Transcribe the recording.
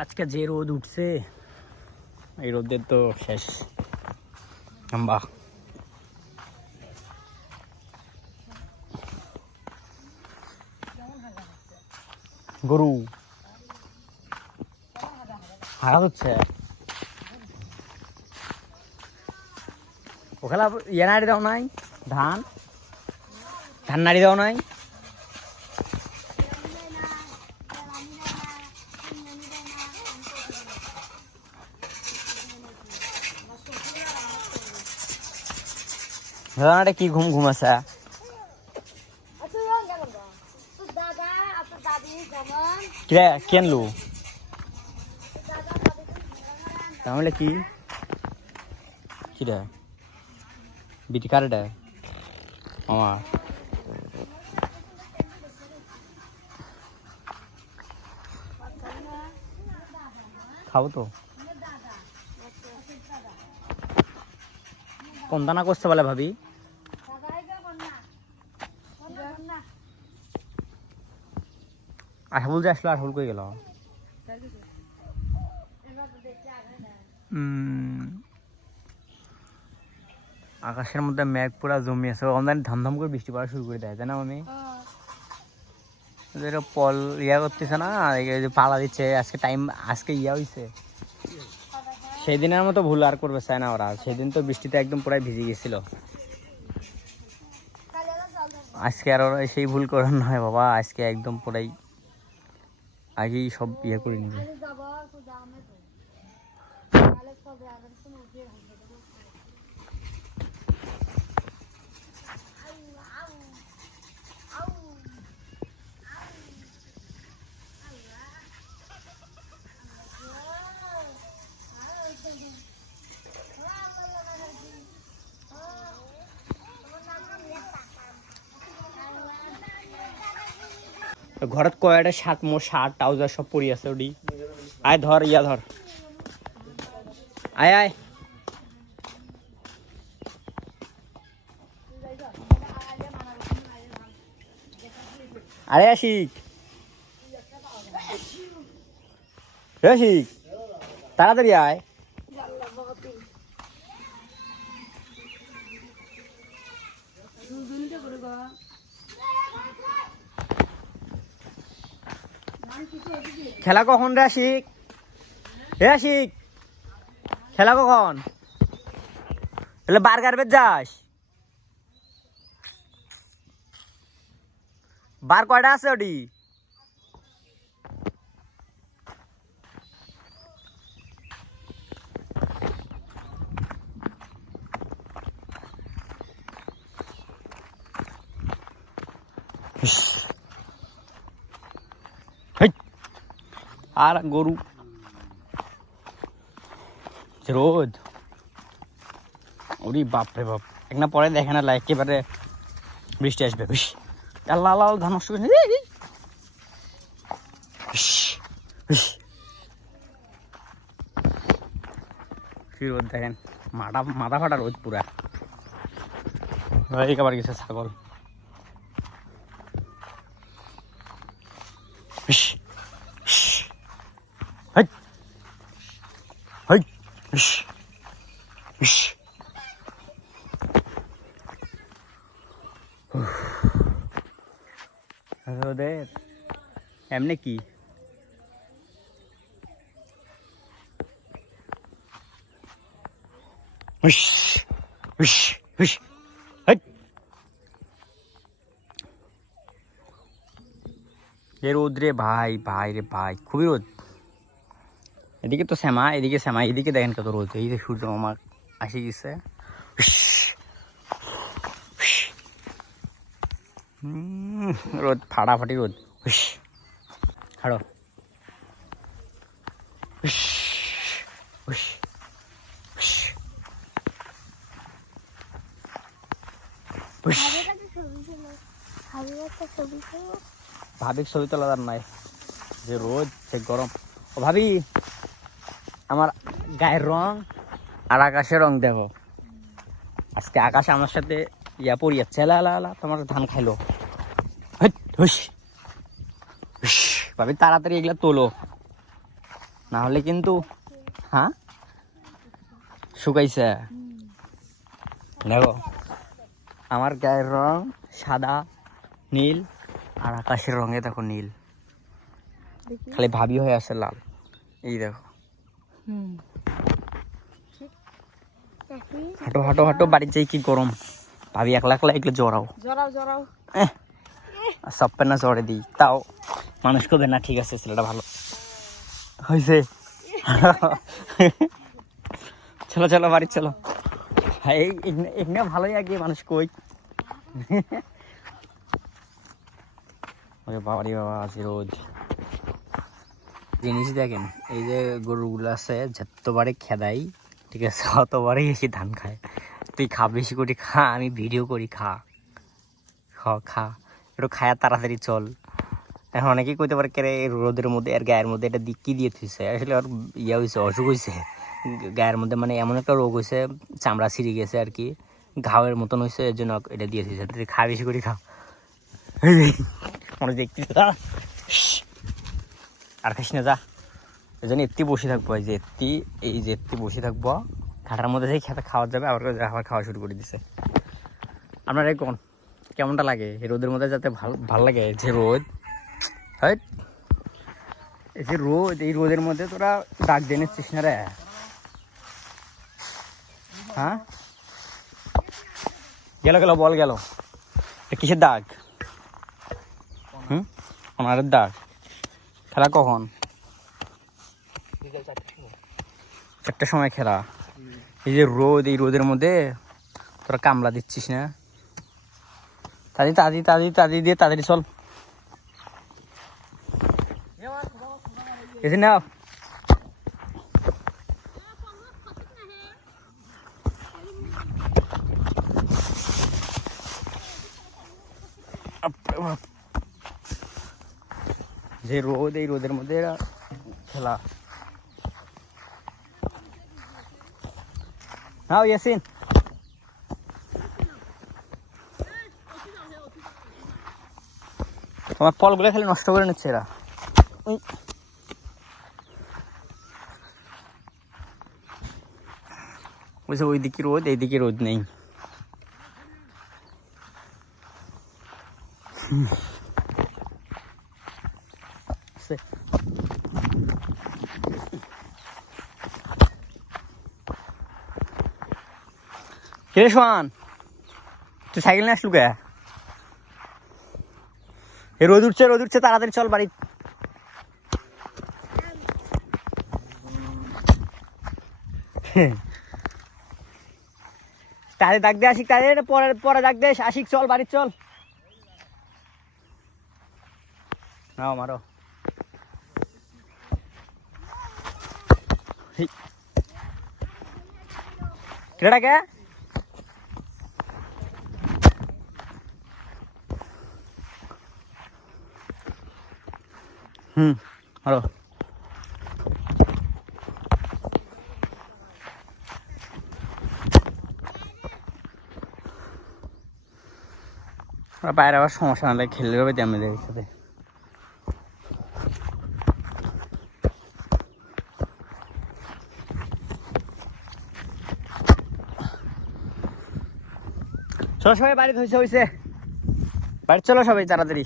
আজকে যে রোদ উঠছে, এই রোদের তো শেষ। লম্বা গরু। হারা হচ্ছে ওখানে ইয়ে নাড়ি দাও নাই। ধান। ধান নাড়ি দাও নাই। দাদাটা কি ঘুম ঘুম আছে তুই রং কেমন গো? তোর দাদা আর তোর দাদি যেমন। কে কেনলু তাহলে কি? কি রে বিটি কার আমার। খাব তো। কোন দানা করতে বলে ভাবি দাদাই কেমন না কেমন না আঠাবুল যে আসলো আঠাবুল কই গেল? আকাশের মধ্যে মেঘ পুরা জমি আছে। অনলাইন ধামধাম করে বৃষ্টি পড়া শুরু করে দেয়, জানো আমি যেটা পল ইয়া করতেছে না পালা দিচ্ছে, আজকে টাইম আজকে ইয়া হইছে। সেই দিনের মতো ভুল আর করবে চায় না ওরা। সেদিন তো বৃষ্টিতে একদম পুরাই ভিজে গেছিল। আজকে আর ওরা সেই ভুল করার নয় বাবা, আজকে একদম পুরাই আগেই সব ইয়ে করে নিবে আমি যাব তো যামে তো কালে সবে আগে তুমি উঠিয়ে রাখবে ঘৰত কয়টা শার্ট মোর শার্ট ট্রাউজার সব পরি আছে ওডি আয় ধর ইয়া ধর আয় আয় আরে আশিক। আশিক। তাড়াতাড়ি আয়। খেলা কখন রে আশিক? রে আশিক, খেলা কখন? তাহলে বার্গার বেদ যাস। বার কয়টা আছে ওটি ইস। আর গরু। রোদ। ওরি বাপ রে বাপ। এক না পরে দেখে না একেবারে বৃষ্টি আসবে। বেশ আল্লাহ আল্লাহ ধান নষ্ট করে রোদ দেখেন। মাথা মাথা ফাটা রোদ পুরা। এই আবার গেছে ছাগল। ইস, রোদের এমনি কি। এ রোদ রে ভাই ভাই রে ভাই খুবই রোদ এদিকে তো শ্যামা, এদিকে শ্যামা, এদিকে দেখেন কত রোদ। এই যে সূর্য মামা আসে গেছে। রোদ, ফাটাফাটি রোদ। হাড়ো। ভাবিক ছবি তোলা নাই। যে রোদ সে গরম। ও ভাবি! আমার গায়ের রং আর আকাশের রং দেখো আজকে আকাশ আমার সাথে ইয়া পড়ি যাচ্ছে লা লা লা, তোমার ধান খাইলো। হুস। ভাবি, তাড়াতাড়ি এগুলা তোলো। না হলে কিন্তু হ্যাঁ? শুকাইছে। দেখো, আমার গায়ের রং সাদা, নীল, আর আকাশের রঙে দেখো নীল। খালি ভাবি হয়ে আছে লাল। এই দেখি। হাঁটো হাঁটো হাঁটো বাড়ির যাই কি গরম। ভাবি একলা একলা এগুলো জড়াও। জড়াও জড়াও। সব পেনা জড়ে দিই তাও। মানুষ করবে না ঠিক আছে ছেলেটা ভালো। হয়েছে চলো চলো বাড়ি চলো। হ্যাঁ এখানে ভালোই আগে মানুষ কই। ওরে বাবারি বাবা আছে রোদ। জিনিস দেখেন, এই যে গরুগুলো আছে যতবারে খেদাই, ঠিক আছে অতবারই এসে ধান খায়। তুই খা, বেশি করে খা, আমি ভিডিও করি, খা। খ, খা। একটু খায়া তাড়াতাড়ি চল। এখন অনেকেই কইতে পারে কেরে রোদের মধ্যে আর গায়ের মধ্যে এটা দিক কি দিয়ে থুইছে? আসলে ওর ইয়া হয়েছে অসুখ হয়েছে গায়ের মধ্যে মানে এমন একটা রোগ হয়েছে চামড়া ছিঁড়ে গেছে আর কি। ঘাওয়ের মতন হয়েছে এর জন্য এটা দিয়ে থুইছে। তুই খা, বেশি করে খা। মনে দেখতে আর খাইস না, যা। এই জন্য এত্তি বসে থাকব, এই যে এত্তি, এই যে এত্তি বসে থাকব। ঘাটার মধ্যে থেকে খেতে খাওয়া যাবে, আবার আবার খাওয়া শুরু করে দিছে। আপনার কোন, কেমনটা লাগে? এই রোদের মধ্যে যাতে ভালো ভালো লাগে যে রোদ। এই যে রোদ, এই রোদের মধ্যে তোরা ডাক দিয়ে নিচ্ছিস না রে। হ্যাঁ? গেল গেল, বল গেল। কিসের দাগ হুম? ওনারের দাগ খেলা কখন? চারটার সময় খেলা। এই যে রোদ এই রোদের মধ্যে তোরা কামলা দিচ্ছিস না? তাদি তাদি তাদি তাদি দিয়ে তাড়াতাড়ি চল। এসে নাও। যে রোদ, এই রোদের মধ্যে এরা খেলা। নাও, ইয়াসিন। তোমার ফলগুলো খালি নষ্ট করে নিচ্ছে এরা। উই। বুঝছ ওই দিকে রোদ এই দিকে রোদ নেই। সে- কিরে সোহান, তুই সাইকেল নিয়ে আসলু কে? এ রোদ উঠছে রোদ উঠছে, তাড়াতাড়ি চল বাড়ি। তাহলে ডাক দে আসিক তাহলে পরে পরে ডাক দে আসিক চল বাড়ি, চল। নাও, মারো। হেই। কে? ডাকে হুম ওরা বাইরে আবার সমস্যা না খেললে হবে তেমনি সাথে। চলো সবাই বাড়ি হয়েছে হয়েছে বাড়ি চলো সবাই তাড়াতাড়ি।